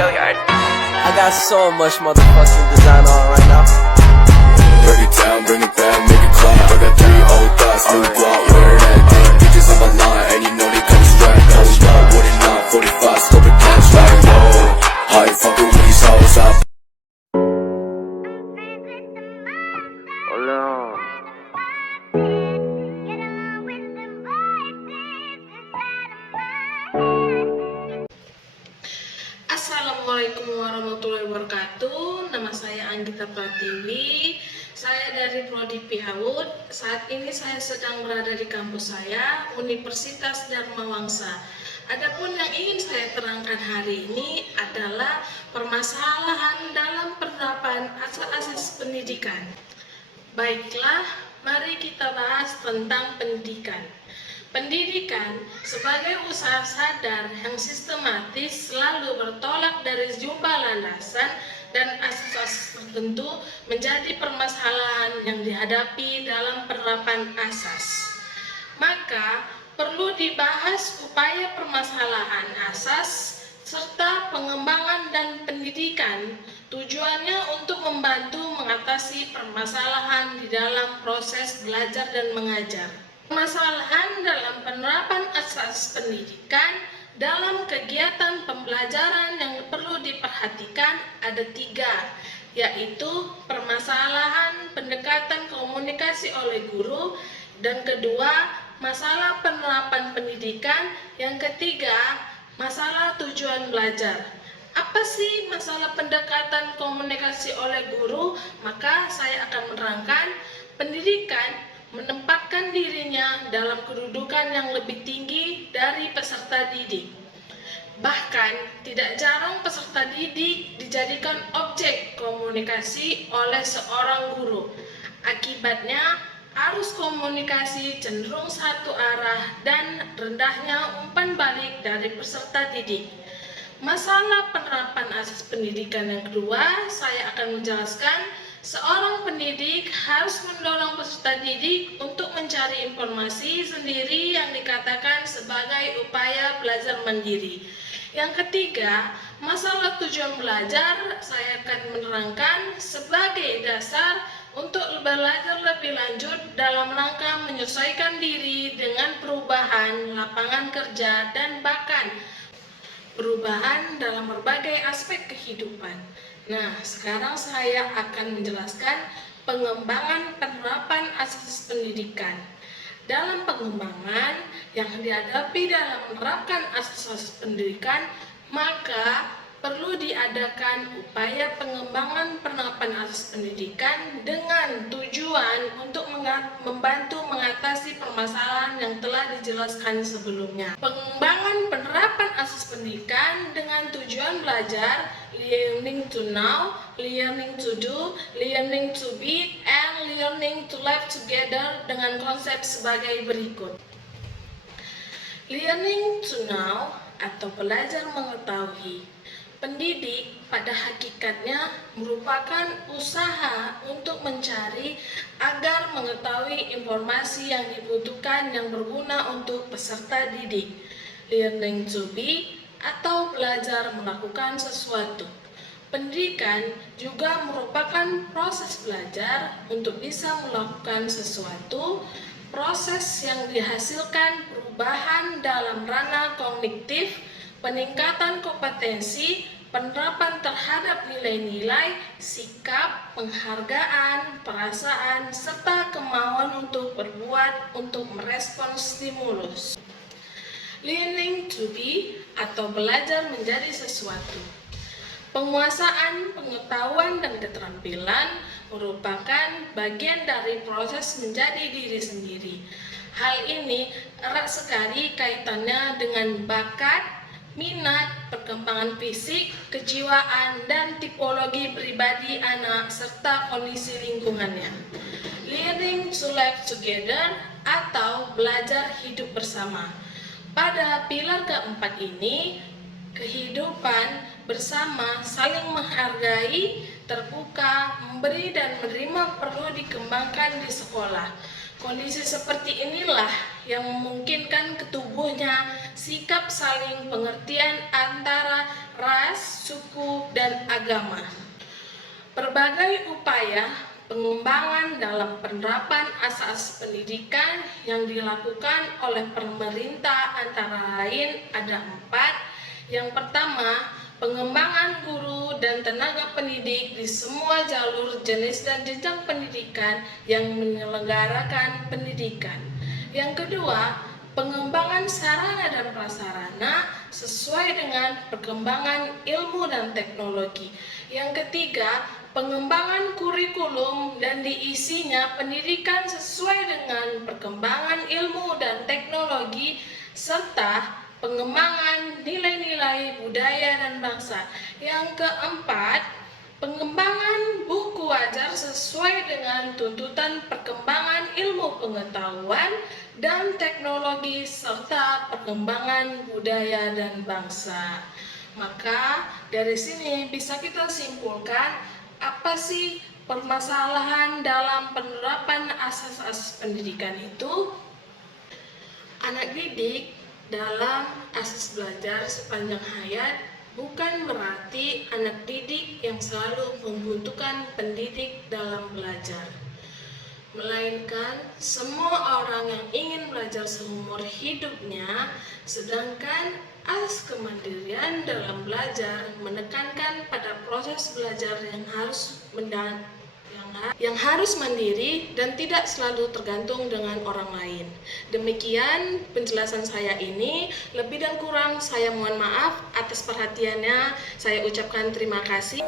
I got so much motherfucking design on right now. Break it down, bring it back, make it clap. I got 3 old thoughts, new guap, wear that thing. Bitches on my line, and you know they come strapped. Hold up, what it not, 45, scope it cash like whoa. How you fucking with these hoes up? Assalamualaikum warahmatullahi wabarakatuh. Nama saya Anggita Pratiwi. Saya dari Prodi PAUD. Saat ini saya sedang berada di kampus saya, Universitas Dharma Wangsa. Adapun yang ingin saya terangkan hari ini adalah permasalahan dalam penerapan asas-asas pendidikan. Baiklah, mari kita bahas tentang pendidikan. Pendidikan sebagai usaha sadar yang sistematis selalu bertolak dari sejumlah landasan dan asas tertentu menjadi permasalahan yang dihadapi dalam penerapan asas. Maka perlu dibahas upaya permasalahan asas serta pengembangan dan pendidikan, tujuannya untuk membantu mengatasi permasalahan di dalam proses belajar dan mengajar. Permasalahan dalam penerapan asas pendidikan dalam kegiatan pembelajaran yang perlu diperhatikan ada 3, yaitu permasalahan pendekatan komunikasi oleh guru, dan kedua, masalah penerapan pendidikan, yang ketiga, masalah tujuan belajar. Apa sih masalah pendekatan komunikasi oleh guru? Maka saya akan menerangkan pendidikan menempatkan dirinya dalam kedudukan yang lebih tinggi dari peserta didik. Bahkan, tidak jarang peserta didik dijadikan objek komunikasi oleh seorang guru. Akibatnya, arus komunikasi cenderung satu arah dan rendahnya umpan balik dari peserta didik. Masalah penerapan asas pendidikan yang kedua, saya akan menjelaskan seorang pendidik harus mendorong peserta didik untuk mencari informasi sendiri yang dikatakan sebagai upaya belajar mandiri. Yang ketiga, masalah tujuan belajar saya akan menerangkan sebagai dasar untuk belajar lebih lanjut dalam rangka menyesuaikan diri dengan perubahan lapangan kerja dan bahkan perubahan dalam berbagai aspek kehidupan. Nah, sekarang saya akan menjelaskan pengembangan penerapan asas pendidikan. Dalam pengembangan yang dihadapi dalam menerapkan asas pendidikan, maka perlu diadakan upaya pengembangan penerapan asas pendidikan dengan tujuan untuk membantu mengatasi permasalahan yang telah dijelaskan sebelumnya. Pengembangan penerapan asas pendidikan dengan tujuan belajar, learning to know, learning to do, learning to be, and learning to live together dengan konsep sebagai berikut. Learning to know atau belajar mengetahui. Pendidik pada hakikatnya merupakan usaha untuk mencari agar mengetahui informasi yang dibutuhkan yang berguna untuk peserta didik. Learning to be atau belajar melakukan sesuatu. Pendidikan juga merupakan proses belajar untuk bisa melakukan sesuatu, proses yang dihasilkan perubahan dalam ranah kognitif, peningkatan kompetensi, penerapan terhadap nilai-nilai, sikap, penghargaan, perasaan, serta kemauan untuk berbuat untuk merespons stimulus. Learning to be atau belajar menjadi sesuatu. Penguasaan pengetahuan dan keterampilan merupakan bagian dari proses menjadi diri sendiri. Hal ini erat sekali kaitannya dengan bakat, minat, perkembangan fisik, kejiwaan, dan tipologi pribadi anak serta kondisi lingkungannya. Learning to live together atau belajar hidup bersama. Pada pilar keempat ini, kehidupan bersama, saling menghargai, terbuka, memberi dan menerima perlu dikembangkan di sekolah. Kondisi seperti inilah yang memungkinkan ketubuhnya sikap saling pengertian antara ras, suku, dan agama. Berbagai upaya pengembangan dalam penerapan asas pendidikan yang dilakukan oleh pemerintah antara lain ada 4. Yang pertama, pengembangan guru dan tenaga pendidik di semua jalur, jenis, dan jenjang pendidikan yang menyelenggarakan pendidikan. Yang kedua, pengembangan sarana dan prasarana sesuai dengan perkembangan ilmu dan teknologi. Yang ketiga, pengembangan kurikulum dan diisinya pendidikan sesuai dengan perkembangan ilmu dan teknologi, serta pengembangan nilai-nilai budaya dan bangsa. Yang keempat, pengembangan buku ajar sesuai dengan tuntutan perkembangan ilmu pengetahuan dan teknologi serta perkembangan budaya dan bangsa. Maka dari sini bisa kita simpulkan apa sih permasalahan dalam penerapan asas-asas pendidikan itu? Anak didik dalam asas belajar sepanjang hayat bukan berarti anak didik yang selalu membutuhkan pendidik dalam belajar, melainkan semua orang yang ingin belajar seumur hidupnya. Sedangkan asas kemandirian dalam belajar menekankan pada proses belajar yang harus mandiri dan tidak selalu tergantung dengan orang lain. Demikian penjelasan saya ini. Lebih dan kurang saya mohon maaf atas perhatiannya. Saya ucapkan terima kasih.